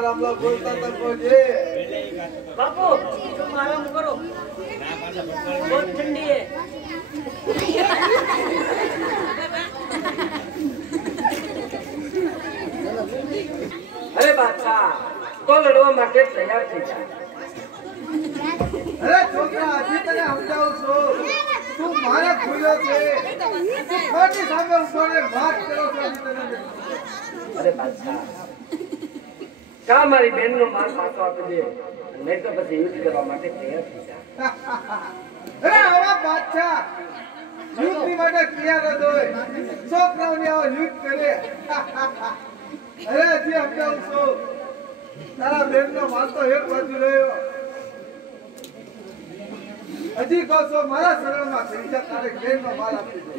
रामला बोलता था बोले बापू तुम आराम करो बहुत ठंडी है अरे बादशाह तो लड़वा માટે તૈયાર થઈ જા અરે છોકરા હજી તને સમજાવું છું તું મારા ખુલ્યો છે કોની સામે ઉભોને વાત કરો છો તને અરે બાદશાહ કા મારી બહેનનો માલ પાછો આપી દે નહીં તો પછી યુદ્ધ કરવા માટે તૈયાર થઈ જા અરે આવા બાદશાહ યુદ્ધ માટે તૈયાર જ હોય છોકરાઓને આવો યુદ્ધ કરે અરે હજી સમજાવું છું તારા બહેનનો માલ તો એક બાજુ રહ્યો હજી કહો છો મારા શરણમાં થઈ જા તારે બહેનનો માલ આપી દે